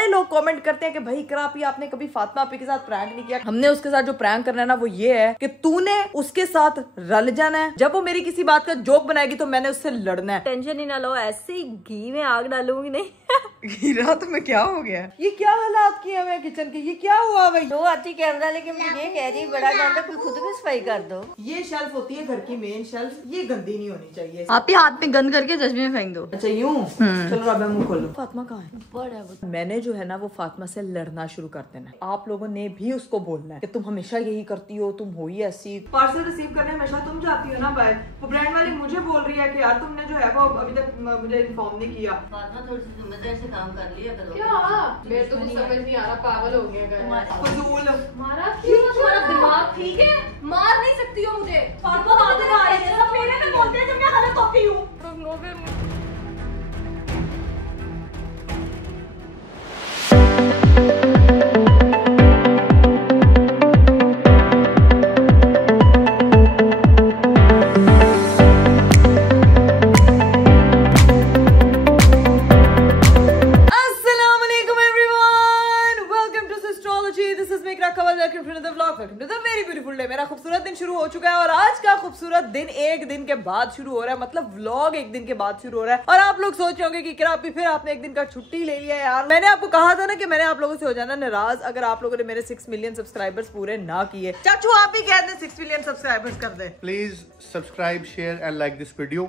बड़े लोग कमेंट करते हैं कि भाई इकरा आपी आपने कभी फातिमा आपी के साथ प्रैंक नहीं किया। हमने उसके साथ जो प्रैंक करना है ना वो ये है कि तूने उसके साथ रल जाना है। जब वो मेरी किसी बात का जोक बनाएगी तो मैंने उससे लड़ना है। टेंशन ही ना लो, ऐसे ही घी में आग डालूंगी नहीं। हीरा तुम्हें क्या हो गया? ये क्या हालात किए हुए किचन के? ये क्या हुआ भाई? दो आती कैमरा लेके मुझे ये कह रही बड़ा गंदा, कोई खुद भी सफाई कर दो। ये शेल्फ होती है घर की मेन शेल्फ, ये गंदी नहीं होनी चाहिए। आप ही हाथ में गंद करके डस्टबिन में फेंक दो। अच्छा यूं? चलो राबा मुंह खोलो। फातिमा कहाँ है? बड़ा वो। मैंने जो है ना वो फातिमा से लड़ना शुरू कर देना। आप लोगों ने भी उसको बोलना है कि तुम हमेशा यही करती हो, तुम हो ही ऐसी। पार्सल रिसीव करने हमेशा तुम जाती हो ना बाहर। वो ब्रांड वाली मुझे बोल रही है कि यार तुमने जो है वो अभी तक मुझे इन्फॉर्म नहीं किया। फातिमा थोड़ी सी जिम्मेदारी से काम कर लिया करो। क्या? मेरे तो कुछ समझ नहीं आ रहा, पागल हो गया। फजूल मारा क्यों? तुम्हारा दिमाग ठीक है? मार नहीं सकती हो मुझे। फातिमा हाथ लगा रही है, सब मेरे पे बोलते हैं जब मैं गलत होती हूँ। मेरा खूबसूरत दिन शुरू हो चुका है और आज का खूबसूरत दिन एक दिन के बाद शुरू हो रहा है, मतलब व्लॉग एक दिन के बाद शुरू हो रहा है। और आप लोग सोच रहे होंगे कि क्या फिर आपने एक दिन का छुट्टी ले लिया यार। मैंने आपको कहा था ना कि मैंने आप लोगों से हो जाना नाराज अगर आप लोगों ने मेरे 6 मिलियन सब्सक्राइबर्स पूरे ना किए। चाचू आप भी कह दें 6 मिलियन सब्सक्राइबर्स कर दे। Please subscribe share and like this video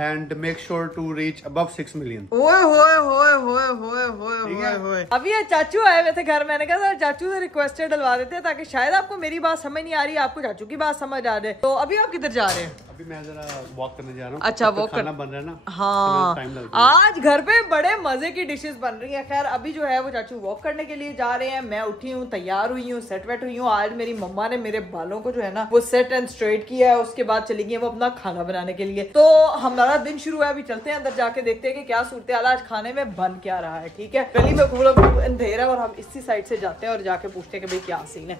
and make sure to reach above 6 million. ओए होए होए होए होए होए होए। अभी ये चाचू आए हुए थे घर, मैंने कहा सर चाचू से रिक्वेस्ट डलवा देते हैं ताकि शायद आपको मेरी बात समझ नहीं आ रही, आपको चाचू की बात समझ आ रही। तो अभी आप किधर जा रहे हैं? अभी मैं जरा वॉक करने जा रहा हूँ। अच्छा वॉक खाना बन रहा है ना। हाँ तो आज घर पे बड़े मजे की डिशेस बन रही है। खैर अभी जो है वो चाचू वॉक करने के लिए जा रहे हैं। मैं उठी हूँ, तैयार हुई हूँ, सेट वेट हुई हूँ। आज मेरी मम्मा ने मेरे बालों को जो है ना वो सेट एंड स्ट्रेट किया है। उसके बाद चली गई वो अपना खाना बनाने के लिए। तो हमारा दिन शुरू है, अभी चलते हैं अंदर जाके देखते हैं कि क्या सूरत हाल आज खाने में बन क्या रहा है। ठीक है गली में पूरा अंधेरा है और हम इसी साइड से जाते हैं और जाके पूछते हैं कि भाई क्या सीन है।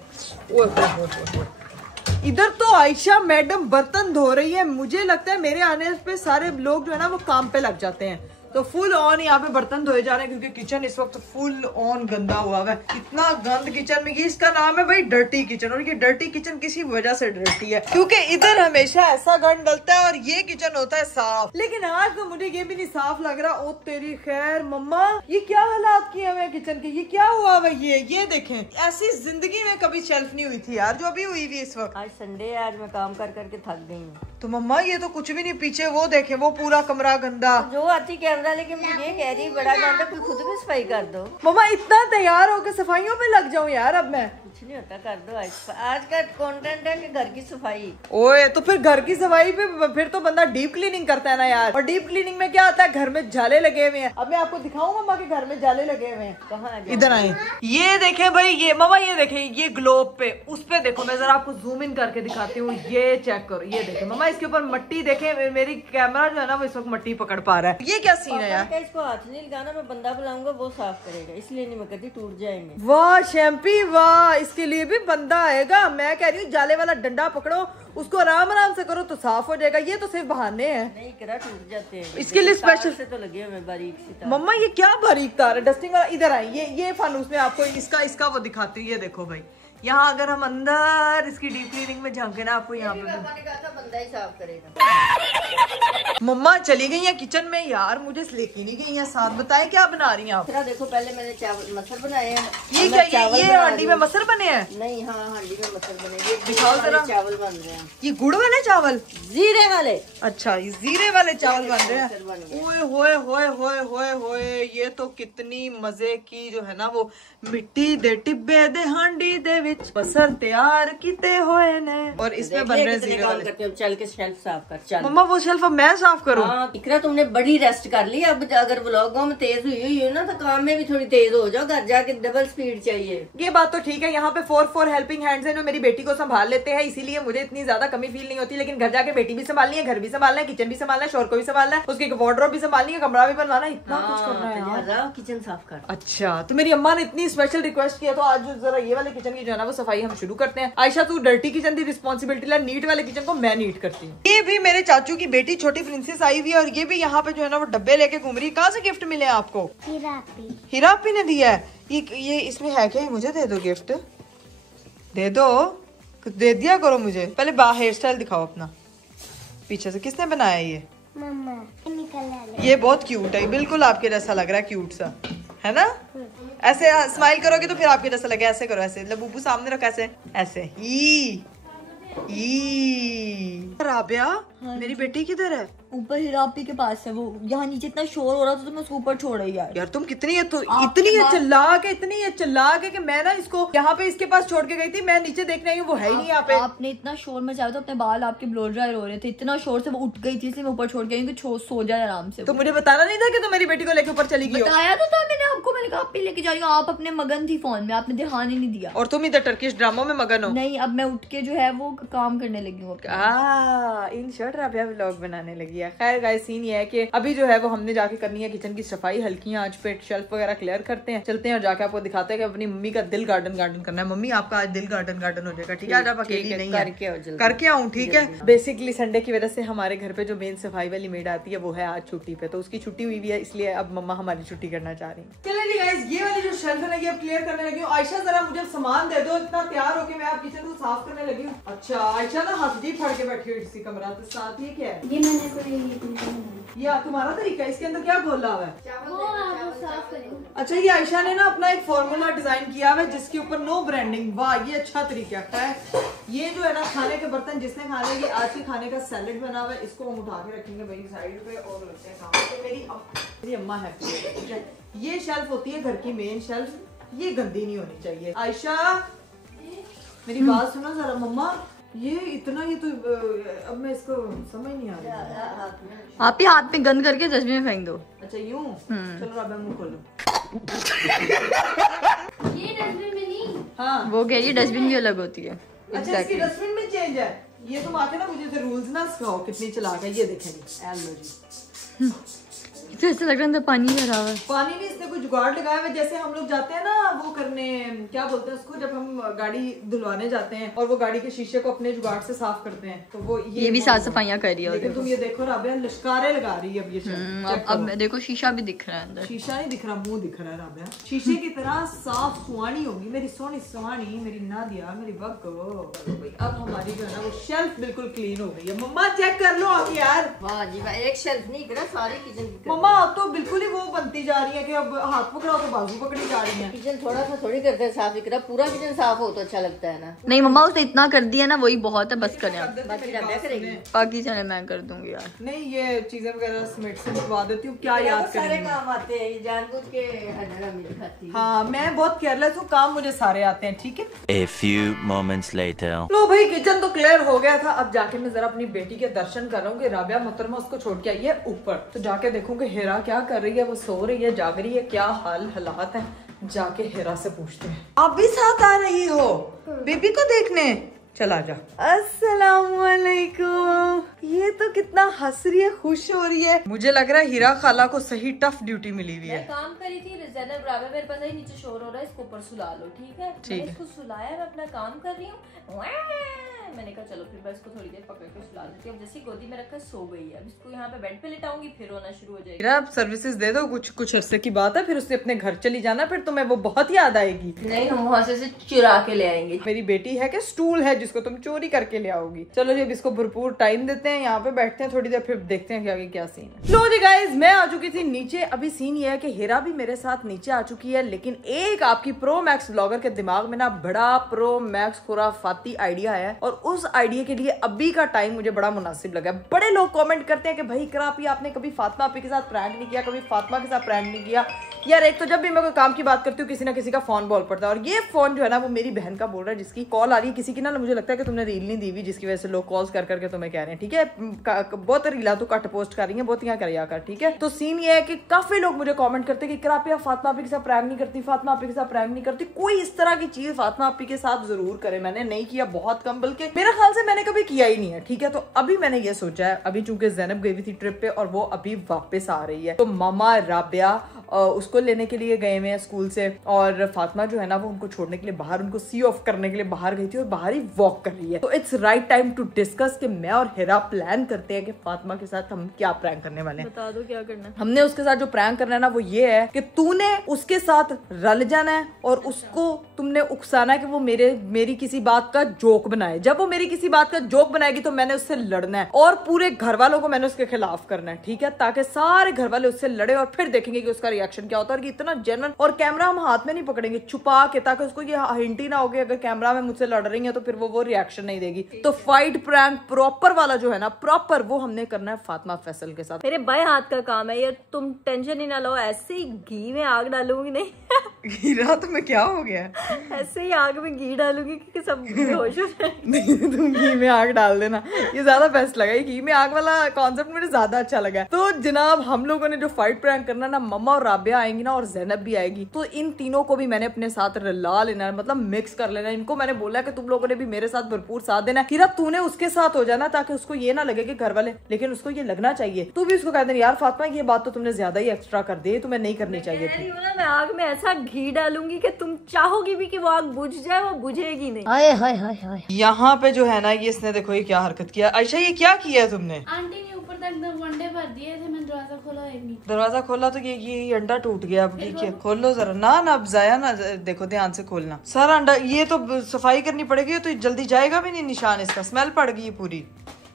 इधर तो आयशा मैडम बर्तन धो रही है। मुझे लगता है मेरे आने पे सारे लोग जो है ना वो काम पे लग जाते हैं। तो फुल ऑन यहाँ पे बर्तन धोए जा रहे हैं क्योंकि किचन इस वक्त फुल ऑन गंदा हुआ है। इतना गंद किचन में, ये इसका नाम है भाई डर्टी किचन। और ये डर्टी किचन किसी वजह से डर्टी है क्योंकि इधर हमेशा ऐसा गंद डलता है और ये किचन होता है साफ। लेकिन आज तो मुझे ये भी नहीं साफ लग रहा। ओ तेरी खैर मम्मा, ये क्या हालात किए हुए किचन के? ये क्या हुआ है? ये देखें, ऐसी जिंदगी में कभी शेल्फ नहीं हुई थी यार जो अभी हुई हुई इस वक्त। आज संडे है, आज मैं काम कर करके थक गई हूँ। तो मम्मा ये तो कुछ भी नहीं, पीछे वो देखें वो पूरा कमरा गंदा। जो आती कैमरा लेके मुझे ये कह रही बड़ा गंदा, कोई खुद भी सफाई कर दो। मम्मा इतना तैयार होकर सफाइयों पे लग जाऊं यार अब मैं? कुछ नहीं होता, कर दो। आज का कंटेंट है कि घर की सफाई। ओए तो फिर घर की सफाई पे फिर तो बंदा डीप क्लीनिंग करता है ना यार। और डीप क्लीनिंग में क्या आता है, घर में जाले लगे हुए हैं। अब मैं आपको दिखाऊं मम्मा के घर में जाले लगे हुए हैं। कहाँ? इधर आए, ये देखें भाई, ये मम्मा ये देखें, ये ग्लोब पे उस पे देखो, मैं जरा आपको जूम इन करके दिखाती हूँ। ये चेक करो, ये देखें मम्मा, इसके ऊपर मट्टी देखें। मेरी कैमरा जो है ना वो इस वक्त मट्टी पकड़ पा रहा है। ये क्या सीन है यार? इसको हाथ नहीं लगाना, मैं बंदा बुलाऊंगा वो साफ करेगा, इसलिए नहीं मैं कहती टूट जाएंगे। वाह शैम्पी वाह, इसके लिए भी बंदा आएगा। मैं कह रही हूँ जाले वाला डंडा पकड़ो, उसको आराम आराम से करो तो साफ हो जाएगा। ये तो सिर्फ बहाने हैं। नहीं करा, टूट जाते हैं। इसके लिए स्पेशल से तो लगे हुए बारीक सी तार। मम्मा ये क्या बारीक तार है? डस्टिंग वाला। इधर आई, ये फानूस में आपको इसका वो दिखाती हूँ। ये देखो भाई, यहाँ अगर हम अंदर इसकी डीप क्लीनिंग में झांके ना, आपको यहाँ पे बंदा ही साफ करेगा। मम्मा चली गई है किचन में यार, मुझे लेके नहीं गई है साथ। बताएं क्या बना रही हैं आप? देखो पहले मैंने चावल मटर बनाए हैं। ये क्या, ये हांडी में मटर बने हैं? नहीं, हाँ हांडी में मटर बने। ये दिखाओ जरा। चावल बन रहे हैं। ये गुड़ वाले चावल? जीरे वाले। अच्छा, ये जीरे वाले चावल बन रहे हैं। ओए होए होए होए होए होए, ये तो कितनी मजे की जो है ना वो मिट्टी दे टिब्बे दे हांडी दे विच बसर तैयार किते होए ने। और इसमें बन रहे हैं जीरे वाले। चल के शेल्फ साफ कर। चल मम्मा वो शेल्फ मैं साफ करूं? हाँ, इकरा तुमने बड़ी रेस्ट कर ली। अब अगर व्लॉगों में तेज हुई है ना तो काम में भी थोड़ी तेज हो जाओ। घर जाके डबल स्पीड चाहिए। ये बात तो ठीक है, यहाँ पे 4 हेल्पिंग हैंड्स हैं जो मेरी बेटी को संभाल लेते हैं, इसीलिए मुझे इतनी ज्यादा कमी फील नहीं होती। लेकिन घर जाके बेटी भी संभालनी है, घर भी संभालना है, किचन भी संभालना है, शोर को भी संभालना है, उसकी वार्डरोब भी संभालनी है, कमरा भी बनवाना है, इतना कुछ करना है यार। किचन साफ कर। अच्छा, तो मेरी अम्मा ने इतनी स्पेशल रिक्वेस्ट किया तो आज जरा ये वाले किचन की जो है ना वो सफाई हम शुरू करते हैं। आयशा तू डर्टी किचन की रिस्पॉन्सिबिलिटी ला, नीट वाले किचन को मैं नीट करती हूँ। ये भी मेरे चाचू की बेटी छोटी प्रिंसेस आई हुई है और ये भी यहाँ पे जो है ना वो डब्बे लेके घूम रही है। कहाँ से गिफ्ट मिले आपको? हीरापी। हीरापी ने दिया है। ये इसमें है क्या? मुझे दे दो गिफ्ट, दे दो, कुछ दे दिया करो मुझे। पहले हेयर स्टाइल दिखाओ अपना पीछे से। किसने बनाया ये? मम्मा। ये बहुत क्यूट है, बिल्कुल आपके जैसा लग रहा है, क्यूट सा है ना। ऐसे स्माइल करोगे तो फिर आपके जैसा लगे। ऐसे करो, ऐसे लबूबू सामने रखो, ऐसे ऐसे। राबिया, मेरी बेटी किधर है? ऊपर हिरापी के पास है वो। यहाँ नीचे इतना शोर हो रहा था तो मैं उसको ऊपर छोड़ रही यार। यार तुम कितनी है, तो इतनी है चिल्ला के कि मैं ना इसको यहाँ पे इसके पास छोड़ के गई थी। मैं नीचे देखने आई हूँ, वो है ही नहीं यहाँ पे। आपने इतना शोर मचाया था, अपने बाल आपके ब्लो ड्राई हो रहे थे, इतना शोर से वो उठ गई थी, इसलिए मैं ऊपर छोड़ के आई कि सो जाए आराम से। तो मुझे बताना नहीं था कि तुम मेरी बेटी को लेके ऊपर चली गई हो? बताया तो था मैंने आपको, मैंने कहा आप लेके जा रही हो, आप अपने मगन थी फोन में, आपने ध्यान ही नहीं दिया। और तुम इधर टर्किश ड्रामों में मगन हो। नहीं, अब मैं उठ के जो है वो काम करने लगी हूँ। इन शॉर्ट राबिया व्लॉग बनाने लगी है। खैर गाइस, सीन ये है कि अभी जो है वो हमने जाके करनी है किचन की सफाई, हल्की आंच पे शेल्फ वगैरह क्लियर करते हैं, चलते हैं और जाके आपको दिखाते हैं कि अपनी मम्मी का दिल गार्डन करना है। मम्मी आपका आज दिल गार्डन हो जाएगा, ठीक है? आज आप अकेली नहीं है, करके आऊँ, ठीक है? बेसिकली संडे की वजह से हमारे घर पे जो मेन सफाई वाली मेड आती है वो है आज छुट्टी पे, तो उसकी छुट्टी हुई है, इसलिए अब मम्मा हमारी छुट्टी करना चाह रही है। चलिए गाइस, ये वाली जो शेल्फ है ये अब क्लियर करने लगी हूँ। आयशा जरा मुझे सामान दे दो, इतना तैयार होके मैं आप किचन को साफ करने लगी हूँ। अच्छा आयशा ना हथडी फाड़ के बैठी हुई इसी कमरा के साथ। ये क्या है? ये मैंने ये तुम्हारा तरीका है? इसके अंदर क्या बोला हुआ है? साफ करेंगे। अच्छा, ये आयशा ने ना अपना एक फॉर्मूला डिजाइन किया हुआ है जिसके ऊपर नो ब्रांडिंग। वाह, ये अच्छा तरीका है। ये जो है ना खाने के बर्तन जिसने खाने, ये आज के खाने का सैलेड बना हुआ है, इसको हम उठा के रखेंगे भाई साइड पे और लगते हैं काम पे। मेरी अम्मा है, ठीक है? ये शेल्फ होती है घर की मेन शेल्फ, ये गंदी नहीं होनी चाहिए। आयशा मेरी बात सुनो जरा। मम्मा ये इतना, ये तो अब मैं इसको समझ नहीं आ रही। आप ही हाथ में गंद करके डस्टबिन में फेंक दो। अच्छा यूं? चलो अब मुंह खोलो। ये डस्टबिन में नहीं। हाँ, वो कह रही है डस्टबिन भी अलग होती है। अच्छा इसकी डस्टबिन में चेंज है। ये तुम आके ना मुझे रूल्स ना सिखाओ, कितनी चलाक है। ये देखेंगे एलो जी, तो ऐसा लग रहा है पानी भरा हुआ है। पानी नहीं, इसने कोई जुगाड़ लगाया हुआ है। जैसे हम लोग जाते हैं ना वो करने, क्या बोलते हैं उसको, जब हम गाड़ी धुलवाने जाते हैं और वो गाड़ी के शीशे को अपने जुगाड़ से साफ करते हैं, तो वो ये भी साफ सफाइयाँ कर रही है। लेकिन तुम ये देखो राबिया, लश्कारे लगा रही है अब ये। अब देखो शीशा भी दिख रहा है अंदर। शीशा नहीं दिख रहा, मुंह दिख रहा है राबिया। शीशे की तरह साफ सुहानी होगी मेरी सोनी सुहानी, मेरी नादिया, मेरी बग्गो। अब हमारी जो है ना वो शेल्फ बिल्कुल क्लीन हो गई है। मम्मा चेक कर लो आके यार। वाह जी वाह, एक शेल्फ नहीं करा, सारी किचन की। मम्मा अब तो बिल्कुल ही वो बनती जा रही है कि अब हाथ पकड़ाओ तो बाजू पकड़ी जा रही है। किचन थोड़ा सा थोड़ी करते हैं साफ, इकरा पूरा किचन साफ हो तो अच्छा लगता है ना। नहीं मम्मा, उसने इतना कर दिया ना, वही बहुत है, बस करें। बाकी राबिया करेगी, बाकी चले मैं कर दूंगी यार। नहीं, ये चीजें वगैरह समेट से निकलवा देती हूँ, क्या याद सारे करेंगे। काम आते हैं, ये जानबूझ के हजरा में दिखाती है। हाँ, मैं बहुत केयरलेस हूँ, काम मुझे सारे आते हैं, ठीक है? A few moments later. लो भाई, किचन तो क्लियर हो गया था। अब जाके मैं जरा अपनी बेटी के दर्शन कर रहा हूँ कि राबिया मोहतरमा उसको छोड़ के आई है ऊपर, तो जाके देखूँ कि हिरा क्या कर रही है, वो सो रही है, जाग रही है, क्या हालात है। जाके हिरा से पूछते हैं। आप भी साथ आ रही हो बेबी को देखने? चला जा। अस्सलामुअलैकुम। ये तो कितना हंस रही है, खुश हो रही है। मुझे लग रहा है हीरा खाला को सही टफ ड्यूटी मिली हुई है। मैं काम करी थी, ज़ैनब राबिया मेरे पास आई, नीचे शोर हो रहा है, इसको ऊपर सुला लो, ठीक है? ठीक मैंने है। इसको सुलाया, मैं अपना काम कर रही हूँ। मैंने कहा चलो फिर मैं इसको थोड़ी देर पकड़ के सुला देती हूँ। अब जैसे गोदी में रखा सो गई है, अब इसको यहाँ पे बेड पे लेटाऊंगी, फिर रोना शुरू हो जाएगी। आप सर्विसेज दे दो, कुछ अरसे की बात है, फिर उससे अपने घर चली जाना, फिर तुम्हें वो बहुत याद आएगी। नहीं, हम वहाँ से चुरा के ले आएंगे। मेरी बेटी है कि स्टूल है जिसको तुम चोरी करके ले आओगी। चलो जी, अब इसको भरपूर टाइम देते हैं, यहाँ पे बैठते हैं थोड़ी देर, फिर देखते हैं कि आगे क्या सीन है। लो जी गाइस, मैं आ चुकी थी नीचे। अभी सीन ये है कि हिरा भी मेरे साथ नीचे आ चुकी है, लेकिन एक आपकी प्रो मैक्स ब्लॉगर के दिमाग में ना बड़ा प्रो मैक्स खुराफाती आइडिया है, और उस आइडिया के लिए अभी का टाइम मुझे बड़ा मुनासिब लगा। बड़े लोग कमेंट करते हैं कि भाई इकरा आपी, आपने कभी फातिमा आपी के साथ प्रैंक नहीं किया, कभी फातिमा के साथ प्रैंक नहीं किया। यार एक तो जब भी मैं कोई काम की बात करती हूँ किसी ना किसी का फोन बोल पड़ता है, और ये फोन जो है ना वो मेरी बहन का बोल रहा है, जिसकी कॉल आ रही है किसी की ना, मुझे लगता है कि तुमने रील नहीं दी हुई, जिसकी वजह से लोग कॉल्स कर करके तुम्हें कह रहे हैं, ठीक है? बहुत रीला तो कट पोस्ट कर रही है, बहुत यहाँ करिया कर, ठीक है? तो सीन ये है कि काफी लोग मुझे कमेंट करते हैं कि इकरा आपी फातिमा आपी के साथ प्रैंक नहीं करती, फातिमा आपी के साथ प्रैंक नहीं करती। कोई इस तरह की चीज फातिमा आपी के साथ जरूर करे, मैंने नहीं किया, बहुत कम, बल्कि मेरे ख्याल से मैंने कभी किया ही नहीं है, ठीक है? तो अभी मैंने ये सोचा है, अभी चूंकि ज़ैनब गई हुई थी ट्रिप पे और वो अभी वापस आ रही है, तो मामा राबिया उसको लेने के लिए गए हुए हैं स्कूल से, और फातिमा जो है ना वो उनको छोड़ने के लिए बाहर, उनको सी ऑफ करने के लिए बाहर गई थी और बाहर ही वॉक कर रही है। तो it's right time to discuss कि मैं और हिरा प्लान करते हैं कि फातिमा के साथ हम क्या प्रैंक करने वाले हैं। बता दो क्या करना है। हमने उसके साथ जो प्रैंक करना है ना वो ये है कि तूने उसके साथ रल जाना है और उसको तुमने उकसाना है कि वो मेरी किसी बात का जोक बनाए। जब वो मेरी किसी बात का जोक बनाएगी तो मैंने उससे लड़ना है और पूरे घर वालों को मैंने उसके खिलाफ करना है, ठीक है, ताकि सारे घर वाले उससे लड़े और फिर देखेंगे कि उसका रिएक्शन क्या होता है। और इतना जेन्युइन, और कैमरा हम हाथ में नहीं पकड़ेंगे, छुपा के, ताकि उसको ये हिंट ही ना हो कि अगर कैमरा में मुझसे लड़ रही है तो फिर वो रिएक्शन नहीं देगी। तो फाइट प्रैंक प्रॉपर वाला जो है ना, प्रॉपर वो हमने करना है फातिमा फैसल के साथ। मेरे बाएं हाथ का काम है यार, तुम टेंशन ही ना लो, ऐसे ही घी में आग डालूंगी। नहीं हीरा तुम्हें क्या हो गया? ऐसे ही आग में घी डालूंगी कि सब बेहोश हो जाए। नहीं, तुम घी में आग डाल देना, ये ज्यादा बेस्ट लगा। ये घी में आग वाला कॉन्सेप्ट मुझे ज्यादा अच्छा लगा। तो जनाब हम लोगों ने जो फाइट प्रैंक करना ना, मम्मा और राबिया आएंगी ना और ज़ैनब भी आएगी, तो इन तीनों को भी मैंने अपने साथ रला लेना है, मतलब मिक्स कर लेना। इनको मैंने बोला कि तुम लोगों ने भी मेरे साथ भरपूर साथ देना है। हीरा तूने उसके साथ हो जाना ताकि उसको ये ना लगे कि घर वाले, लेकिन उसको ये लगना चाहिए। तू भी उसको कहते हैं यार फातिमा ये बात तो तुमने ज्यादा ही एक्स्ट्रा कर दी, तुम्हें नहीं करनी चाहिए थी। मैं आग में ऐसा घी डालूंगी कि तुम चाहोगी भी कि वो आग बुझ जाए, वो बुझेगी नहीं। हाय हाय हाय हाय। यहाँ पे जो है ना ये इसने देखो ये क्या हरकत किया। अच्छा ये क्या किया है तुमने? आंटी ने ऊपर तक वनडे भर दिए थे, मैंने दरवाजा खोला एक नहीं। दरवाजा खोला तो ये अंडा टूट गया। अब ये क्या? खोलो जरा ना अब जाया ना, देखो ध्यान से खोलना सारा अंडा। ये तो सफाई करनी पड़ेगी, तो जल्दी जाएगा भी नहीं निशान इसका, स्मेल पड़ गई पूरी।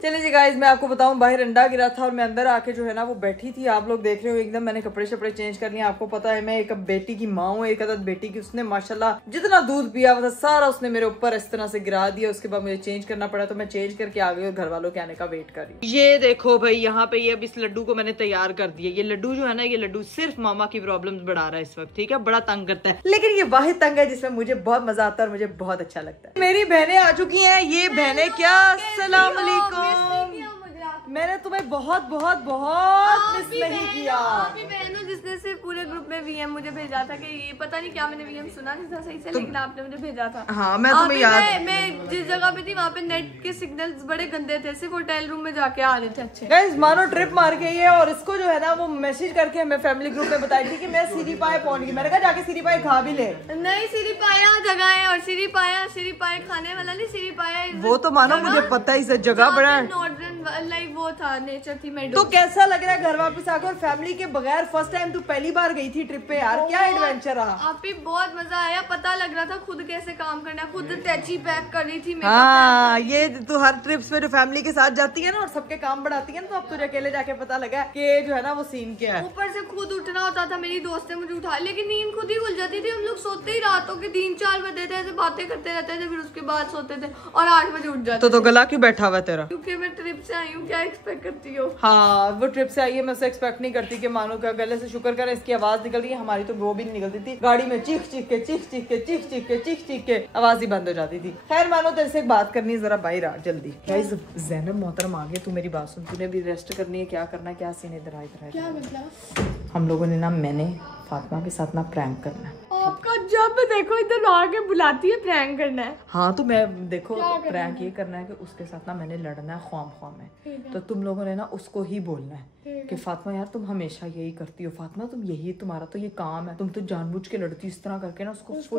चलिए जी गाइज मैं आपको बताऊं, बाहर अंडा गिरा था और मैं अंदर आके जो है ना वो बैठी थी, आप लोग देख रहे हो एकदम मैंने कपड़े शपड़े चेंज कर लिए। आपको पता है मैं एक बेटी की माँ हूँ, एक अदद बेटी की। उसने माशाल्लाह जितना दूध पिया हुआ था सारा उसने मेरे ऊपर इस तरह से गिरा दिया। उसके बाद मुझे चेंज करना पड़ा, तो मैं चेंज करके आ गई और घर वालों के आने का वेट कर रही हूँ। ये देखो भाई यहाँ पे ये अब इस लड्डू को मैंने तैयार कर दिया। ये लड्डू जो है ना, ये लड्डू सिर्फ मामा की प्रॉब्लम बढ़ा रहा है इस वक्त, ठीक है, बड़ा तंग करता है, लेकिन ये वाहिद तंग है जिसमें मुझे बहुत मजा आता है और मुझे बहुत अच्छा लगता है। मेरी बहनें आ चुकी है। ये बहनें क्या, अस्सलाम वालेकुम। मैंने तुम्हें बहुत बहुत बहुत मिस नहीं किया। आपकी बहन हो जिसने सिर्फ पूरे ग्रुप में वीएम मुझे भेजा था कि ये पता नहीं क्या, मैंने वीएम सुना नहीं था सही से, लेकिन आपने मुझे भेजा था। हाँ मैं तुम्हें याद, मैं जिस जगह पे थी वहाँ पे नेट के सिग्नल्स बड़े गंदे थे, सिर्फ होटल रूम में जाके आ रहे थे अच्छे। गाइस मानो ट्रिप मार के ये, और इसको जो है ना वो मैसेज करके हमें फैमिली ग्रुप में बताई थी कि मैं सीरी पाए पहुंच गई। मैंने कहा जाके सीरी पाए खा भी ले। नहीं सीरी पाया जगह है, और सीरी पाया खाने वाला नहीं, सीरी पाया वो तो मानो मुझे पता ही, जगह बड़ा है। नॉर्दर्न लाइक वो था, नेचर थी। मैं तो कैसा लग रहा है घर वापस आकर और फैमिली के बगैर? फर्स्ट टाइम तू पहली बार गई थी ट्रिप पे यार, क्या एडवेंचर रहा? आप भी बहुत मजा आया, पता लग रहा था खुद कैसे काम करना है, खुद टैची पैक कर रही थी। हाँ ये तू हर ट्रिप्स पे जो फैमिली के साथ जाती है ना और सबके काम बढ़ाती है ना, तो अब तुझे अकेले जाके पता लगा कि जो है ना वो सीन क्या है। ऊपर से खुद उठना होता था, मेरी दोस्त ने मुझे उठाया, लेकिन नींद खुद ही खुल जाती थी। हम लोग सोते ही रातों के 3-4 बजे थे, ऐसे बातें करते रहते थे, फिर उसके बाद सोते थे और 8 बजे उठ जाते। तो गला क्यों बैठा हुआ तेरा? क्योंकि मैं ट्रिप से आई हूँ, क्या एक्सपेक्ट करती हो? हाँ वो ट्रिप से आई है, मैं उसे एक्सपेक्ट नहीं करती कि मानो का गले से शुक्र करें इसकी आवाज निकल रही है। हमारी तो वो भी नहीं निकलती थी, गाड़ी में चीख चीख के आवाज ही बंद हो जाती थी। खैर मानो तेरे से एक बात करनी है, जरा बाहर आ जल्दी। गाइस ज़ैनब मोहतरम आ गया, तू मेरी बात सुन, तूने भी रेस्ट करनी है, क्या करना है, क्या सीन इधर आ क्या मतलब? हम लोगों ने ना, मैंने फातिमा के साथ ना प्रैंक करना है। आपका जब देखो इधर आके बुलाती है प्रैंक करना है। हाँ तो मैं देखो प्रैंक ये करना है कि उसके साथ ना मैंने लड़ना है ख्वाम में, तो तुम लोगों ने ना उसको ही बोलना है कि फातिमा यार तुम हमेशा यही करती हो, फातिमा तुम यही तुम्हारा तो ये काम है, तुम तो जानबूझ के लड़ती इस तरह करके ना उसको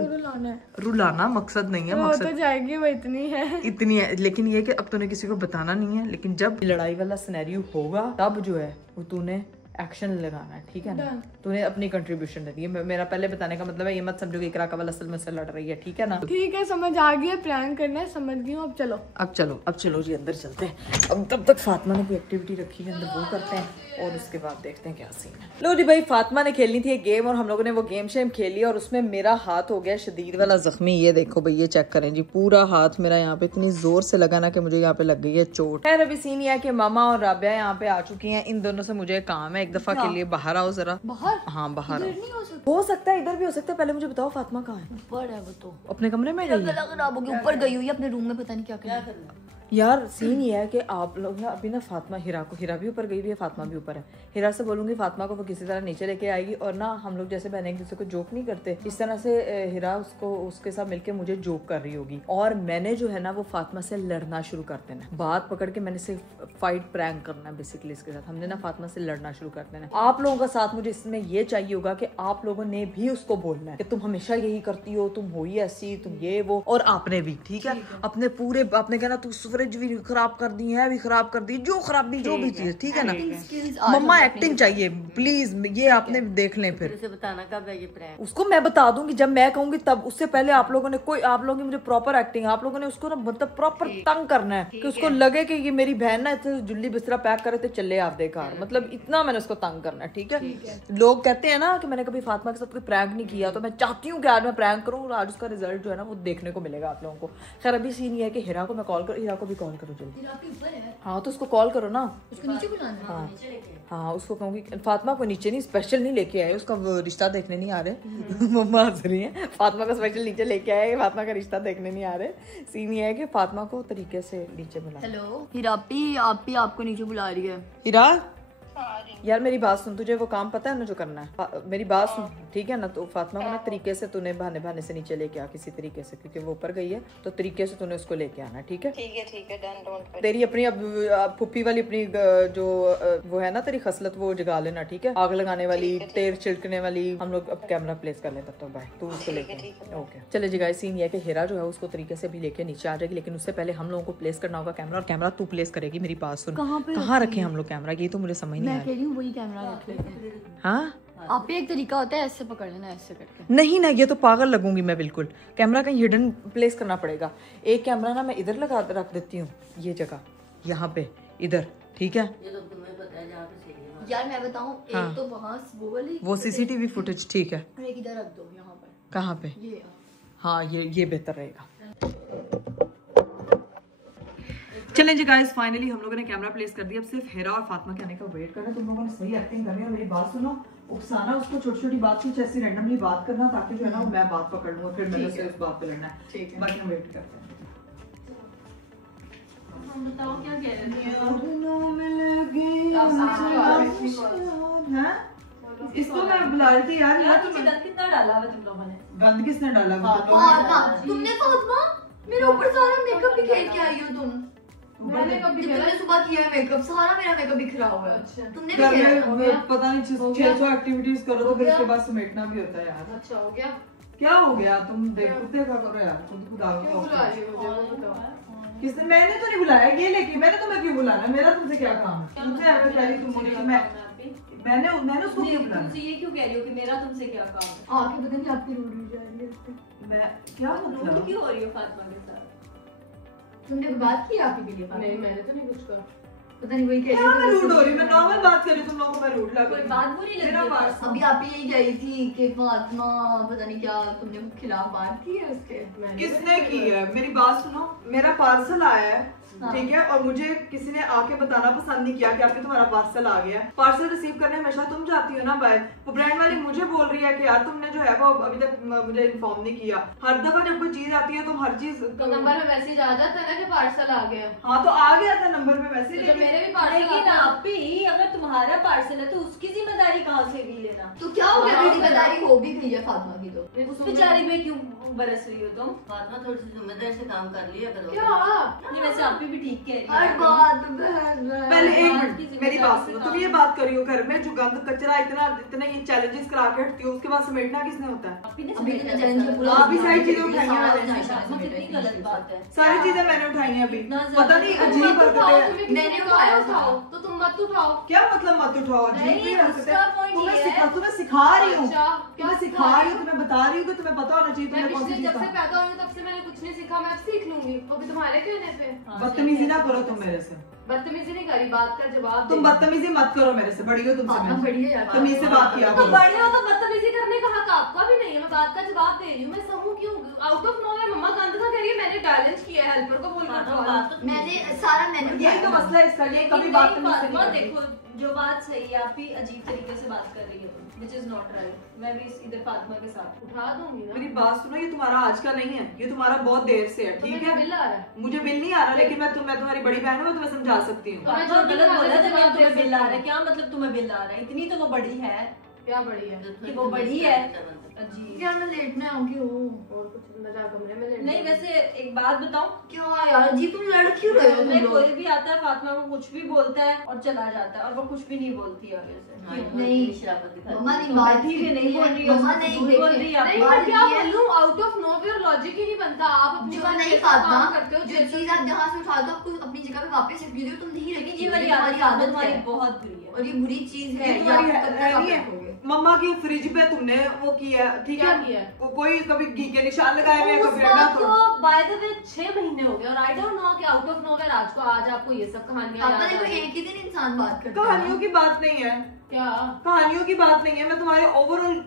रुलाना मकसद नहीं है, मकसद तो जाएगी वो इतनी है, लेकिन ये कि अब तूने किसी को बताना नहीं है, लेकिन जब लड़ाई वाला सिनेरियो होगा तब जो है वो तूने एक्शन लगाना है, ठीक है ना? तूने अपनी कंट्रीब्यूशन दे दी है। मेरा पहले बताने का मतलब है ये मत समझो कि इकरा कवल असल में से लड़ रही है, ठीक है ना? ठीक है समझ आ गया, प्रैंक करना है, समझ गई हूँ। अब चलो जी अंदर चलते हैं। अब तब तक फातिमा ने कोई एक्टिविटी रखी है, अंदर वो करते हैं और उसके बाद देखते हैं क्या सीन है। लो जी भाई फातिमा ने खेलनी थी एक गेम और हम लोगों ने वो गेम शेम खेली और उसमें मेरा हाथ हो गया शदीद वाला जख्मी। ये देखो भाई, ये चेक करें जी, पूरा हाथ मेरा यहाँ पे इतनी जोर से लगा ना कि मुझे यहाँ पे लग गई है चोट। खैर अभी सीन ये है कि मामा और राबिया यहाँ पे आ चुकी हैं, इन दोनों से मुझे काम है, एक दफा के लिए बाहर आओ जरा। बाहर? हाँ बाहर हो सकता है, इधर भी हो सकता है। पहले मुझे बताओ फातिमा कहाँ है? ऊपर है वो, तो अपने कमरे में गई? गला खराब हो गया, ऊपर गई हुई है अपने रूम में, पता नहीं क्या करना। यार सीन ये है कि आप लोग ना अभी ना फातिमा हिरा भी ऊपर गई हुई है, फातिमा भी ऊपर है। हिरा से बोलूंगी फातिमा को वो किसी तरह नीचे लेके आएगी, और ना हम लोग जैसे बहन एक दूसरे को जोक नहीं करते, इस तरह से हिरा उसको उसके साथ मिलके मुझे जोक कर रही होगी, और मैंने जो है ना वो फातिमा से लड़ना शुरू कर देना, बात पकड़ के मैंने सिर्फ फाइट प्रैंक करना है बेसिकली इसके साथ। हमने ना फातिमा से लड़ना शुरू कर देना। आप लोगों का साथ मुझे इसमें ये चाहिए होगा कि आप लोगों ने भी उसको बोलना है कि तुम हमेशा यही करती हो, तुम हो ही ऐसी, तुम ये वो, और आपने भी ठीक है अपने पूरे आपने कहना तू फ्रिज भी खराब कर दी है, भी खराब कर दी, जो खराब दी जो भी चीज, ठीक है ना। मम्मा एक्टिंग चाहिए प्लीज, ये आपने देख लें फिर उसे बताना कब है ये प्रैंक। उसको मैं बता दूंगी जब मैं कहूंगी तब, उससे पहले आप लोगों ने आप लोगों की मुझे प्रॉपर एक्टिंग, आप लोगों ने उसको ना मतलब प्रॉपर तंग करना है कि उसको लगे कि ये मेरी बहन ना इतने जुल्ली बिस्तरा पैक करे तो चले आप देकर, मतलब इतना मैंने उसको तंग करना है, ठीक है। लोग कहते हैं ना कि मैंने कभी फातिमा के साथ कोई प्रैंक नहीं किया, तो मैं चाहती हूँ कि आज मैं प्रैंक करूँ और आज उसका रिजल्ट जो है ना वो देखने को मिलेगा आप लोगों को। खैर अभी सीन ये है कि हिरा को मैं कॉल करूँ, हिरा को भी कॉल करूँ जल्दी। हाँ तो उसको कॉल करो ना, उसको नीचे बुलाना। हाँ उसको कहूँगी फातिमा को नीचे नहीं, स्पेशल नहीं लेके आए, उसका रिश्ता देखने नहीं आ रहे। मम्मा हंस रही है, फातिमा को स्पेशल नीचे लेके आए, फातिमा का रिश्ता देखने नहीं आ रहे। सीन ये है कि फातिमा को तरीके से नीचे बुला। हेलो हिरापी, आप भी आपको नीचे बुला रही है। हिरा यार मेरी बात सुन, तुझे वो काम पता है ना जो करना है, मेरी बात सुन ठीक है ना। तो फातिमा को ना तरीके से तूने बहाने से नीचे लेके आ, किसी तरीके से, क्योंकि वो ऊपर गई है तो तरीके से तूने उसको लेके आना, ठीक है। ठीक है डन, डोंट वरी। तेरी अपनी अब पुप्पी वाली अपनी जो वो है ना तेरी खसलत, वो जगा लेना, ठीक है। आग लगाने वाली, तेल छिड़कने वाली। हम लोग अब कैमरा प्लेस कर लें तब तक, बाय। तू उसको लेके ओके चले जी गाइस। सीन ये है कि हिरा जो है उसको तरीके से भी लेके नीचे आ जाएगी, लेकिन उससे पहले हम लोगों को प्लेस करना होगा कैमरा, और कैमरा तू प्लेस करेगी। मेरी बात सुन, कहाँ रखे हम लोग कैमरा, ये तो मुझे समझ नहीं आ रहा। वही कैमरा रख लेते हैं। हाँ आप भी एक तरीका होता है ऐसे पकड़ लेना, ऐसे करके। नहीं ना, ये तो पागल लगूंगी मैं बिल्कुल। कैमरा कहीं हिडन प्लेस करना पड़ेगा। एक कैमरा ना मैं इधर लगा रख देती हूँ, ये जगह यहाँ पे इधर, ठीक है। ये तो तुम्हें पता है जहाँ पे सही है। यार मैं बताऊँ, एक तो वहाँ वो वाली, वो सीसीटीवी फुटेज, ठीक है। और एक इधर रख दो, यहाँ पर। कहाँ पे? ये हाँ ये बेहतर रहेगा। चलें जी गाइस, फाइनली हम लोगों ने कैमरा प्लेस कर दिया। अब सिर्फ हिरा और फातिमा के आने का वेट करना। तुम लोगों ने सही एक्टिंग करनी है। मेरी बात सुनो, उकसाना उसको छोटी छोटी बात कुछ ऐसी रैंडमली बात करना, ताकि जो है ना वो मैं बात पकड़ लूंगा, फिर मैंने उस बात पे लड़ना है, ठीक है। बाकी हम वेट करते हैं। हम बताओ क्या कह रहे थे। इसको मैं बुला रही थी यार। गंद कितना डाला हुआ तुम लोगों ने? गंद किसने डाला? तुमने फातिमा मेरे ऊपर सारा मेकअप भी खेल के आई हो तुम। मैंने कभी तुमने सुबह किया मेकअप, सारा मेरा मेकअप बिखरा हुआ है। तुमने भी किया? पता नहीं 600 एक्टिविटीज करो तो फिर उसके बाद समेटना भी होता है यार। अच्छा हो गया? क्या हो गया? तुम देखा करो यार, खुद खुद आओ। किसने? मैंने तो नहीं बुलाया, ये लेके मैंने तुम्हें क्यों बुलाना? मेरा तुमसे क्या काम है? तुमसे ऐसे कह रही तुम मुझे, मैंने उसको क्यों बुलाया? तुमसे ये क्यों कह रही हो कि मेरा तुमसे क्या काम है? आके पता नहीं आपकी रूड हो जा रही है। मैं क्या मतलब? रूड क्यों हो रही हो फातिमा के साथ? तुमने बात की आप ही के लिए? नहीं मैंने तो नहीं कुछ कहा। पता नहीं वही कह क्या मैं रूड हो रही हूँ? मैं नॉर्मल बात कर रही हूँ, तुम लोगों को मैं रूड लग कोई बात बुरी लगी है? अभी आप यही गई थी कि फातिमा पता नहीं क्या तुमने खिलाफ बात की है उसके। किसने की है? मेरी बात सुनो, मेरा पार्सल आया है, ठीक है, और मुझे किसी ने आके बताना पसंद नहीं किया कि आपके तुम्हारा पार्सल आ गया। पार्सल रिसीव करने हमेशा तुम जाती हो ना बाहर। वो ब्रांड वाली मुझे बोल रही है कि यार तुमने जो है वो अभी तक मुझे इन्फॉर्म नहीं किया। हर दफा जब कोई चीज आती है तुम हर चीज तो नंबर पे मैसेज आ जाता है ना कि पार्सल आ गया। हाँ तो आ गया था नंबर पे मैसेज। तो मेरे भी पार्सल, लेकिन आप भी अगर तुम्हारा पार्सल है तो उसकी जिम्मेदारी कहाँ से भी लेना? तो क्या हो गया? जिम्मेदारी हो भी गई है फातिमा की। तो उस बेचारी में क्यों बरस रही हो तुम? फातिमा थोड़ी सी जिम्मेदारी से काम कर लिया करो। क्या? नहीं वैसे आप भी ठीक कह रही है। पहले एक मिनट मेरी बात सुनो, तुम ये बात करी हो घर में जो गंद कचरा इतना ये चैलेंजेस करा के हटती हो, उसके बाद समेटना किसने होता है? आप भी सारी चीजें उठाई हैं, गलत बात है। सारी चीजें मैंने उठाई हैं अभी। पता नहीं अजीब हरकतें मैंने उठाया तो तुम मत उठाओ। क्या मतलब मत उठाओ? अजीब भी हरकतें तुम्हें सिखा रही हूँ, तुम्हें सिखा रही हूँ, तुम्हें बता रही हूँ कि तुम्हें पता होना चाहिए तुम्हें कौन सी चीज। जब से पैदा हुई तब से मैंने कुछ नहीं सीखा, मैं अब सीख लूंगी। अभी तुम्हारे कहने पे बदतमीजी ना करो तुम मेरे से। बदतमीजी नहीं करी, बात का जवाब। तुम बदतमीजी मत करो मेरे से, बड़ी हो तुमसे। बड़ी है यार, तमीज से बात किया तो बड़ी हो तो बदतमीजी करने का हक आपका भी नहीं है। मैं बात का जवाब दे रही हूँ। मैं सहूँ क्यों? आउट ऑफ नोवेयर मम्मा गंद का कह रही है, मैंने बैलेंस किया है। हेल्पर को बोल मैंने सारा मैंने यही तो मसला है इसका। ये कभी बात नहीं। देखो जो बात सही है, आप भी अजीब तरीके से बात कर रही हो। which is not right. मैं भी इधर फातिमा के साथ उठा दूंगी ना। मेरी बात सुनो, ये तुम्हारा आज का नहीं है, ये तुम्हारा बहुत देर से है, ठीक है? बिल आ रहा है। मुझे बिल नहीं आ रहा, लेकिन मैं तुम्हारी बड़ी बहन हूँ, मैं तुम्हें समझा सकती हूँ। फातिमा गलत बोला जब यहाँ तुम्हें बिल आ रहा है। क्या मतलब तुम्हें बिल आ रहा है? इतनी तो वो बड़ी है। क्या बड़ी है कि वो बड़ी है। जी यार मैं लेट में आऊंगी और कुछ अंदर जा कमरे में लेट नहीं, वैसे एक बात बताऊं, क्यों यार जी, तुम लड़ क्यों रहे हो? मैं कोई भी आता है फातिमा को कुछ भी बोलता है और चला जाता है, और वो कुछ भी नहीं बोलती है आगे से। नहीं शराफत दिखाती मम्मा नहीं बात ठीक है, नहीं बोल रही है, मम्मा उसको नहीं झूठ बोल रही है। नहीं मैं क्या बोलूं, आउट ऑफ नोवेयर लॉजिक ही नहीं बनता। आप अपनी जो बात नहीं कैसे फातिमा, काम करते हो, जो चीज आप जहाँ से उठा दो आपको अपनी जगह पे वापस रख दो, तुम नहीं रखी। ये वाली आदत तुम्हारी बहुत बुरी है और ये बुरी चीज है, ये ये तुम्हारी आप कब तक आप है। रखोगे? मम्मा की फ्रिज पे तुमने वो किया, ठीक क्या है? किया? कोई कभी घी के निशान लगाए हुए, उस कभी बात अंडा को तोड़। बाय द वे 6 महीने हो गए और आई डोंट नो कि आउट ऑफ नोवेयर आज आपको ये सब कहानियां पापा याद आ देखो, रही हैं। एक ही दिन इंसान बात करता है। कहानियों की बात नहीं है, क्या कहानियों की बात नहीं है, मैं तुम्हारे ओवरऑल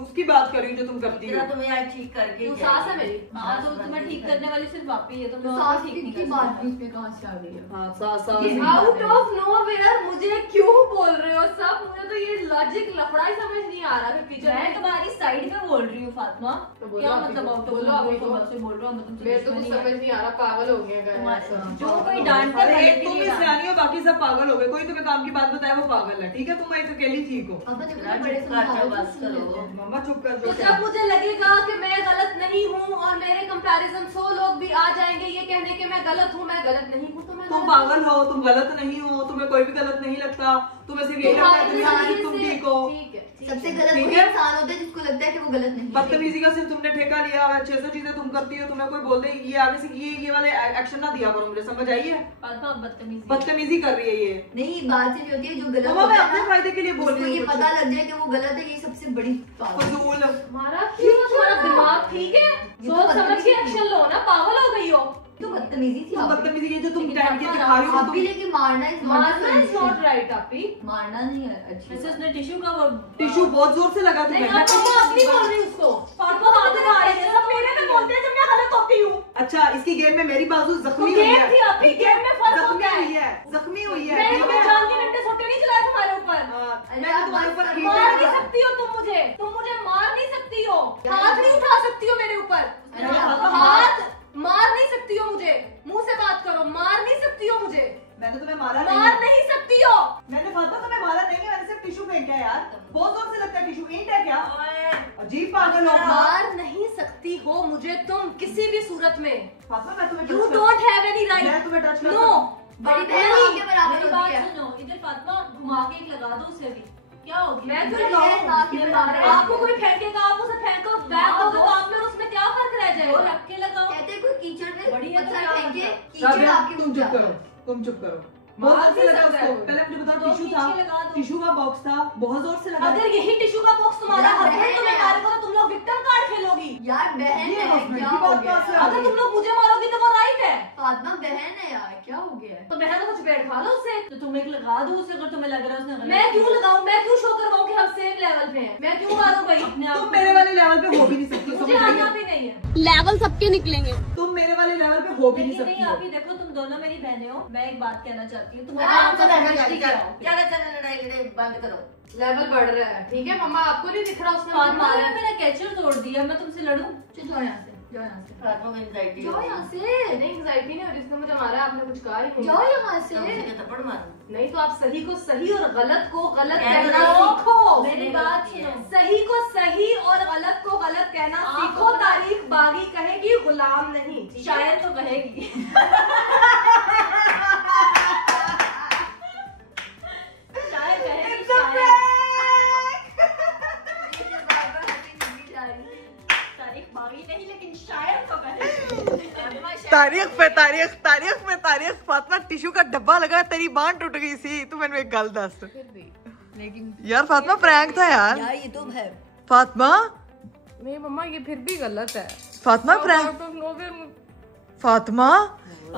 उसकी बात कर रही हूँ जो तुम करती हो। तुम्हें यार ठीक करके तू सास है मेरी? हाँ, तो तुम्हें ठीक करने वाली सिर्फ आप ही है, तुम तो और सास ठीक की नहीं की कर बात सकते। बीच में कहाँ से आ गई है? हाँ, सास आउट ऑफ नोवेयर मुझे क्यों बोल रहे हो सब? मुझे तो ये लॉजिक लफड़ा ही समझ नहीं आ रहा। फिर किचन मैं तुम्हारी साइड में बोल रही हूँ फातिमा। तो बोलो क्या आप ही मतलब बोलो। आउट ऑफ बोलो आप ही नोवेयर बोलो। से बोल रहा हूँ मैं तुमसे मेरे तो कुछ दुश्मनी है। समझ नहीं आ रहा, पागल हो गए अगर तुम्हारे- ऐसा। जो कोई डांटता है एक तुम इस रानी हो, बाकी सब पागल हो गए। कोई तुम्हें काम की बात बताया वो पागल है, ठीक है? तुम एक अकेली ठीक हो। पापा देखो राज, बड़े चुप कर जाओ, समझाओ, बस सुन लेते करो। हैं। मम्मा चुप कर तो दो। जब मुझे लगेगा कि मैं गलत नहीं हूँ और मेरे कंपैरिजन 100 लोग भी आ जाएंगे ये कहने के मैं गलत हूँ, मैं गलत नहीं हूँ, तो मैं तुम गलत पागल हो, तुम गलत नहीं हो, तुम्हें कोई भी गलत नहीं लगता, तुम्हें सिर्फ यही लगता है दुनिया में कि तुम ठीक हो। ठीक है, ठीक सबसे है। गलत ठीक वही है? इंसान होता है जिसको लगता है कि वो गलत नहीं है। बदतमीजी का सिर्फ तुमने ठेका लिया हुआ है, 600 चीजें तुम करती हो, तुम्हें कोई बोल दे ये आगे से ये वाले एक्शन ना दिया करो, मुझे समझ आई है? फातिमा बदतमीजी। बदतमीजी कर रही है ये। नहीं, बात से नहीं होती है, जो गलत मम्मा होता मैं है अपने ना, फायदे के लिए बोल उसको रही ये हूँ। पता लग जाए कि वो गलत है, ये सबसे बड़ी बात है। फजूल। तुम्हारा क्यों? तुम्हारा दिमाग ठीक है? तो सोच समझ के एक्शन लो ना, पागल हो गई हो। तो बदतमीजी थी तुम आप बदतमीजी की जो तुम लेकिन टैंक के पापा, दिखा रही हो, भी, तुम लेकिन मारना इज मारना इज नॉट राइट। आपी मारना नहीं है अच्छी वैसे बात। उसने टिश्यू का वो टिश्यू बहुत जोर से लगा नहीं, तुम्हें। आप पापा अपनी बोल रही उसको। फातिमा बात कर रही है, सब मेरे पे बोलते हैं जब मैं गलत होती हूँ। अच्छा, इसकी गेम में मेरी बाजू जख्मी तो हुई गेम थी है। आपकी, गेम में फर्क जख्मी होता है। हुई है, जख्मी हुई है, मैंने ठीक तो है? जान के डंडे सोटे नहीं चलाए तुम्हारे ऊपर। हाँ, अरे मैंने आप तुम्हारे ऊपर बस कीड़े मार नहीं लगा- सकती हो तुम मुझे मार नहीं सकती हो, हाथ नहीं उठा सकती हो मेरे ऊपर, हाथ मार नहीं सकती हो मुझे, मुंह से बात करो, मार नहीं सकती हो मुझे, मैंने तुम्हें मारा नहीं मार है। नहीं सकती हो। मैंने फातिमा तुम्हें मारा नहीं है, मैंने सिर्फ टिश्यू फेंका है यार। बहुत जोर से लगता है टिश्यू, ईंट है क्या? अजीब पागल हो। मार नहीं सकती हो मुझे तुम किसी भी सूरत में। फातिमा मैं तुम्हें यू touch कर- डोंट हैव एनी मैं राइट। तुम्हें टच कर नो, बड़ी बहन आपके बराबर मेरी होती बात है। सुनो, इधर फातिमा घुमा के एक लगा दो उसे भी। क्या हो गया? मैं क्यों बड़ी लगाऊं? बहन आपके ये बराबर मारे, आपको कोई फेंकेगा, आप उसे फेंको, बैग हाँ, दोगे तो आप में और उसमें क्या फर्क रह वो जाएगा? रख के लगाओ। कहते हैं कोई कीचड़ में बड़ी है तो पत्थर क्या फेंके, मतलब? कीचड़ राबिया, आपके तुम मुंह चुप पे करो, आता तुम चुप करो। मार बहुत जोर भी से लगा सकता है उसको। कोई। पहले मुझे बताओ, तो टिश्यू पीछे था, लगा दो। टिश्यू का बॉक्स था, बहुत जोर से लगा। अगर यही टिश्यू का बॉक्स तुम्हारा यार, हस्बैंड बहन तुम्हें है। मारेगा तो तुम लोग विक्टिम कार्ड खेलोगी। है। यार बहन ये है, husband क्या की हो बात गया? कहाँ से आ अगर तुम लोग मुझे मारोगी तो वो राइट है, फातिमा बहन है यार, क्या हो गया है? तो बहन को कुछ पेड़ खा लो उससे। तो तुम एक लगा दो उसे, अगर तुम्हें लग रहा है उसने गलत मैं क्यों किया। लगाऊं? मैं क्यों शो करवाऊं कि हम सेम लेवल पे हैं? मैं क्यों मारूं भाई? अपने आप तुम को- मेरे वाले लेवल पे हो भी नहीं सकती, मुझे समझ आना रही भी नहीं है। लेवल सबके निकलेंगे। हो? तुम मेरे वाले लेवल पे हो भी नहीं लेकिन सकती नहीं, हो। आप ही देखो, तुम दोनों मेरी बहनें हो। मैं एक बात कहना चाहती हूँ, हाँ, तुम्हारा चलो, आपका चलो, समझती क्या हो? क्या कहते हैं, लड़ाई बंद करो। लेवल बढ़ रहा है, ठीक है मम्मा? आपको नहीं दिख रहा उसने मुझे फातिमा मारा ने है? मेरा कैचर तोड़ दिया, मैं तुमसे लड़ूं? जाओ यहाँ से, जाओ यहाँ से, फातिमा को एंजाइटी जाओ यहाँ से। नहीं एंग्जाइटी नहीं हो रही, इसने मुझे मारा है, आपने कुछ कहा ही नहीं। जाओ यहाँ से। थप्पड़ मारो। नहीं तो आप सही को सही और गलत को गलत कहना कहना सीखो। मेरी बात सुनो। सही को सही और गलत को गलत कहना आप सीखो। अपना- तारीख बागी कहेगी, गुलाम नहीं। शायद तो कहेगी। शायद कहेगी, शायद। तारीख बागी नहीं, लेकिन शायद तो कहेगी। तारीख फातिमा टिश्यू का डब्बा लगा, तेरी बांह टूट गई सी। तू मैंने एक गल दस लेकिन यार, फातिमा प्रैंक था यार। यार ये तो है। फातिमा, नहीं मम्मा ये फिर भी गलत है। फातिमा प्रैंक, फातिमा,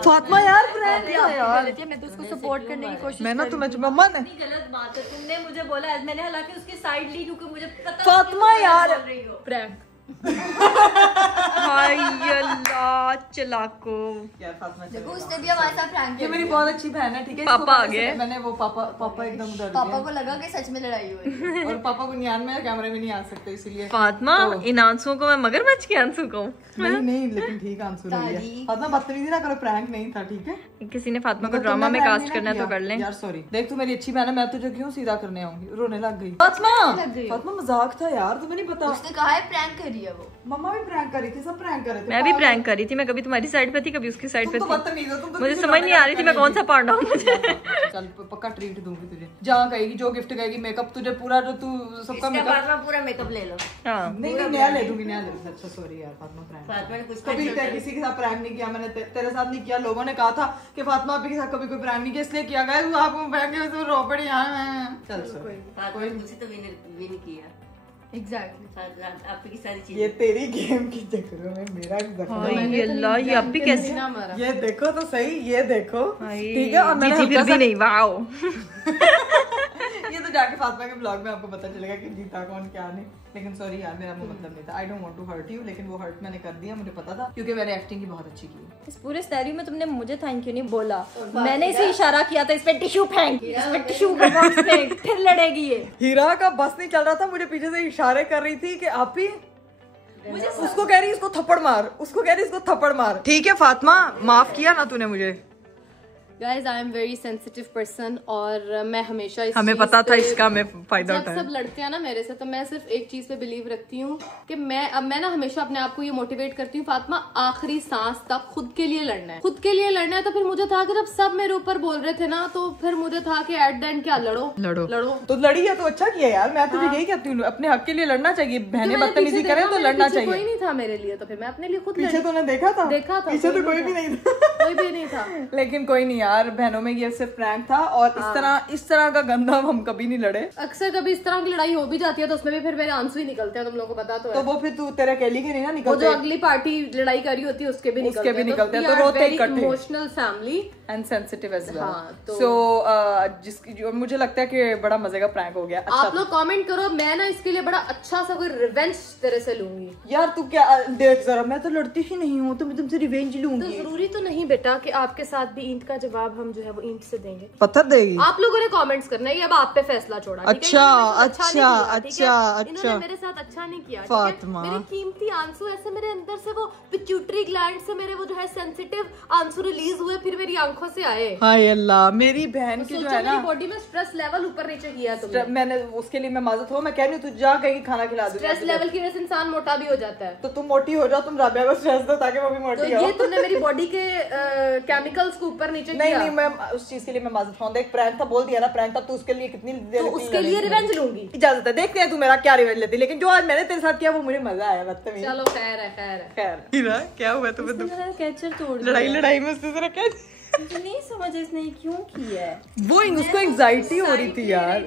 फातिमा यार प्रैंक था यार। मैं तो उसको सपोर्ट करने की कोशिश मैं ना तुम्हें मम्मा ने इतनी गलत बात है, तुमने मुझे बोला, मैंने हालांकि उसकी साइड ली क्योंकि मुझे पता फातिमा नहीं तुम यार। बोल रही हो। प्रैंक। हाय अल्लाह चलाको। यार फातिमा देखो उसने भी हमारे साथ प्रैंक ये किया। मेरी बहुत अच्छी बहन है, ठीक है। पापा आ गए। मैंने वो पापा एकदम डर पापा गए को लगा कि सच में लड़ाई हुई। और पापा को नियान में कैमरे में नहीं आ सकते इसीलिए। फातिमा इन आंसुओं को मैं मगरमच्छ के आंसू कहूँ? नहीं लेकिन ठीक आंसू रही है। फातिमा बदतमीजी ना करो, प्रैंक नहीं था, ठीक है। किसी ने फातिमा को ड्रामा में कास्ट करना है तो कर लें। यार सॉरी, देख तू मेरी अच्छी बहन है, मैं तुझे क्यों सीधा करने आऊंगी? रोने लग गई फातिमा मजाक था यार, तुम्हें नहीं पता। उसने कहा है प्रैंक करी है वो। मम्मा भी प्रैंक करी थी, सब प्रैंक कर रहे थे। मैं भी प्रैंक कर रही थी, मैं कभी तुम्हारी साइड पे थी कभी उसकी साइड पे तुम थी। तो बदतमीज हो, तुम तो मुझे किसी समझ नहीं आ रही थी मैं कौन सा पार्ट डाऊं। मुझे चल पक्का ट्रीट दूंगी तुझे, जहाँ कहेगी जो गिफ्ट कहेगी, मेकअप तुझे पूरा जो तू सबका मेकअप पूरा मेकअप ले लो। हाँ नहीं नया ले दूंगी, नया ले दूंगी। अच्छा सॉरी यार फातिमा, प्रैंक फातिमा ने कुछ कभी किसी के साथ प्रैंक नहीं किया मैंने, तेरे साथ नहीं किया। लोगों ने कहा था कि फातिमा आपके साथ कभी कोई प्रैंक नहीं किया, इसलिए किया गया। आपको प्रैंक किया तो रो पड़ी। चल फातिमा ने मुझसे तो विन किया। एग्जैक्टली आपकी सारी चीजें। ये तेरी गेम की चक्कर में मेरा हाय अल्लाह, ये अब भी कैसे? ये देखो तो सही, ये देखो ठीक है। और मैंने जीती फिर भी नहीं, वाओ। ये तो जाके फातिमा के ब्लॉग में आपको पता चलेगा कि जीता कौन क्या नहीं। लेकिन सॉरी यार, मेरा मतलब नहीं था। I don't want to hurt you, लेकिन वो हर्ट मैंने कर दिया, मुझे पता था क्योंकि मैंने एक्टिंग की बहुत अच्छी की। इस पूरे सिनेरियो में तुमने मुझे थैंक यू नहीं बोला। मैंने इसे इशारा किया था इस पे टिश्यू फेंक, इस पे टिश्यू का बॉक्स फेंक, फिर लड़ेगी ये। हीरा का बस नहीं चल रहा था, मुझे पीछे से इशारे कर रही थी कि आप ही उसको कह रही इसको थप्पड़ मार, उसको कह रही इसको थप्पड़ मार। ठीक है फातिमा, माफ किया ना तूने मुझे। Guys I am very sensitive person और मैं हमेशा हमें पता था इसका हमें फायदा जब उठाया। सब लड़ते हैं ना मेरे से, तो मैं सिर्फ एक चीज पे बिलीव रखती हूँ कि मैं ना हमेशा अपने आप को ये मोटिवेट करती हूँ, फातिमा आखिरी सांस तक खुद के लिए लड़ना है, खुद के लिए लड़ना है। तो फिर मुझे था कि जब सब मेरे ऊपर बोल रहे थे ना, तो फिर मुझे था कि एट द एंड क्या लड़ो। तो लड़ी है तो अच्छा किया यार, मैं तुझे यही कहती हूँ, अपने हक के लिए लड़ना चाहिए। बहनें बदतमीजी करें तो लड़ना चाहिए। कोई नहीं था मेरे लिए, तो फिर मैं अपने लिए खुद पीछे तूने देखा था पीछे तो कोई भी नहीं था। कोई भी नहीं था। लेकिन कोई नहीं यार, बहनों में ये सिर्फ प्रैंक था। और इस तरह का गंदा हम कभी नहीं लड़े। अक्सर कभी इस तरह की लड़ाई हो भी जाती है तो उसमें भी फिर मेरे आंसू ही निकलते हैं, तुम लोगों को पता तो है। वो फिर तू तेरे अकेली के नहीं ना वो निकलते, जो अगली पार्टी लड़ाई करी होती है उसके भी निकलते हैं, तो रोते इकट्ठे। Emotional family and sensitive as well. हाँ, तो सो मुझे लगता है कि बड़ा मजे का प्रैंक हो गया। अच्छा आप लोग कमेंट करो, मैं ना इसके लिए बड़ा अच्छा सा कोई रिवेंज तेरे से लूंगी। यार तू क्या देख जरा, मैं तो लड़ती ही नहीं हूँ, तो मैं तुमसे रिवेंज तो लूंगी। जरूरी तो नहीं बेटा कि आपके साथ भी ईंट का जवाब हम जो है वो ईंट से देंगे। पत्थर देगी। आप लोगों ने कमेंट्स करना है, ये अब आप पे फैसला छोड़ा। अच्छा अच्छा इन्होंने मेरे साथ अच्छा नहीं किया। फातिमा, मेरे कीमती आंसू ऐसे मेरे अंदर से वो पिट्यूटरी ग्लैंड से मेरे वो जो है सेंसिटिव आंसू रिलीज हुए, फिर मेरी आंखों से आए। हाय अल्लाह, मेरी बहन की जो है ना बॉडी में स्ट्रेस लेवल ऊपर नीचे किया तुमने। मैंने उसके लिए मैं माजूद हूँ। मैं कह रही हूँ तू जा कहीं खाना खिला दूँ। स्ट्रेस लेवल की वजह से इंसान मोटा भी हो जाता है। तो तुम मोटी हो जाओ, तुम राबिया को स्ट्रेस दो ताकि वो भी तो मोटी हो। ये तुमने मेरी बॉडी के केमिकल्स को ऊपर नीचे किया। नहीं मैं उस चीज के लिए मैं माजूद हूँ। देख प्रैंक था, बोल दिया ना प्रैंक था, तू उसके लिए कितनी देर तो उसके लिए रिवेंज लूंगी। इजाजत है, देखते हैं तू मेरा क्या रिवेंज लेती। लेकिन जो आज मैंने तेरे साथ किया वो मुझे मजा आया। बदतमीज। चलो खैर है। खैर हीरा, क्या हुआ तुम्हें? कैचर तोड़ लड़ाई में उससे जरा क्या मुझे नहीं समझ इसने क्यों किया है। वो उसको एंजाइटी हो रही थी यार।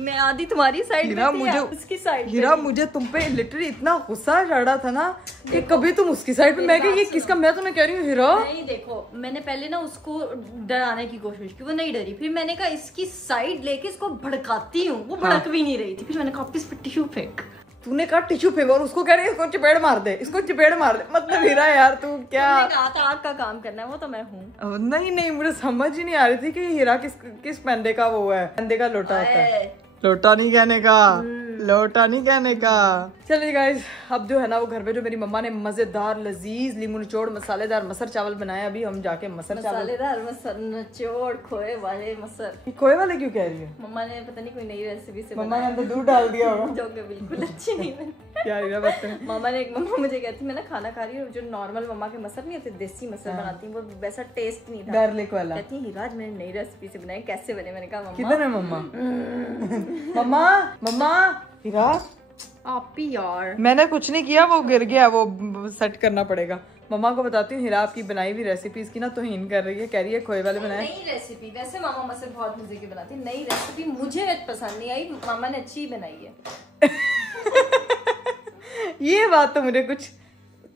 मैं आधी तुम्हारी साइड हीरा, मुझे उसकी साइड। हीरा, मुझे तुम पे लिटरली इतना गुस्सा चढ़ा था ना कि कभी तुम उसकी साइड पे, मैं कि ये किसका, मैं तुम्हें कह रही हूँ हीरा। नहीं देखो, मैंने पहले ना उसको डराने की कोशिश की, वो नहीं डरी। फिर मैंने कहा इसकी साइड लेके इसको भड़काती हूँ, वो भड़क भी नहीं रही थी। फिर मैंने कहा इस पे टिश्यू फेंक। तूने कहा टिश्यू फेंक और उसको कह रही है इसको चपेड़ मार दे, इसको चपेड़ मार दे। मतलब हीरा यार तू क्या कहा था आग का काम करना है, वो तो मैं हूँ। नहीं मुझे समझ ही नहीं आ रही थी कि हीरा किस पेंडे का वो है। पेंडे का लोटा होता है, लोटा नहीं कहने का, लोटा नहीं कहने का। चलिए गाइस, अब जो है ना वो घर पे जो मेरी मम्मा ने मजेदार लजीज लीमू निचोड़ मसालेदार मसर चावल बनाए। अभी हम जाके मसर चावल, मसालेदार मसर निचोड़ खोए वाले मसर। खोए वाले क्यों कह रही है? मम्मा ने पता नहीं कोई नई रेसिपी से मम्मा ने अंदर दूध डाल दिया होगा। जो कि बिल्कुल अच्छी नहीं बनी। क्या हीरा बताते हैं? मम्मा मुझे कहती मैं ना खाना खा रही हूँ, जो नॉर्मल मम्मा के मसर नहीं होते, देसी मसर बनाती वो वैसा टेस्ट नहीं था, गार्लिक वाला। कहती हीरा आज मैंने नई रेसिपी से बनाए, कैसे बने? मैंने कहा मम्मा किधर है मम्मा? मम्मा हीरा आप ही यार, मैंने कुछ नहीं किया, वो गिर गया, वो सेट करना पड़ेगा। मम्मा को बताती हूँ हीरा आपकी बनाई हुई रेसिपीज की ना तौहीन कर रही है, कह रही है खोए वाले बनाए। नई रेसिपी, वैसे मामा मसर बहुत मजे की बनाती है, नई रेसिपी मुझे पसंद नहीं आई, मामा ने अच्छी बनाई है। ये बात तो मुझे कुछ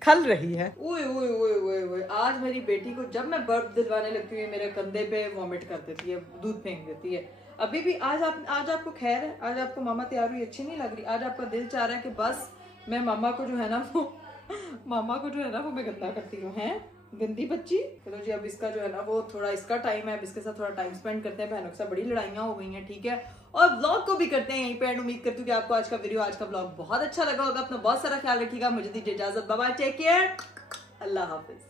खल रही है। ओए ओए ओए ओए ओए, आज मेरी बेटी को जब मैं बर्फ दिलवाने लगती हूँ मेरे कंधे पे वॉमिट कर देती है, दूध फेंक देती है। अभी भी आज आपको खैर है, आज आपको मामा तैयार हुई अच्छी नहीं लग रही। आज आपका दिल चाह रहा है कि बस मैं मामा को जो है ना वो मामा को जो है ना वो मैं गंदा करती हूँ, है गंदी बच्ची। चलो जी अब इसका जो है ना वो थोड़ा इसका टाइम है, अब इसके साथ थोड़ा टाइम स्पेंड करते हैं। बहनों के साथ बड़ी लड़ाइयाँ हो गई हैं, ठीक है। और व्लॉग को भी करते हैं यहीं पे एंड। उम्मीद करती हूँ कि आपको आज का वीडियो, आज का व्लॉग बहुत अच्छा लगा होगा। अपना बहुत सारा ख्याल रखिएगा। मुझे दीजिए इजाजत, बाय बाय, टेक केयर, अल्लाह हाफिज।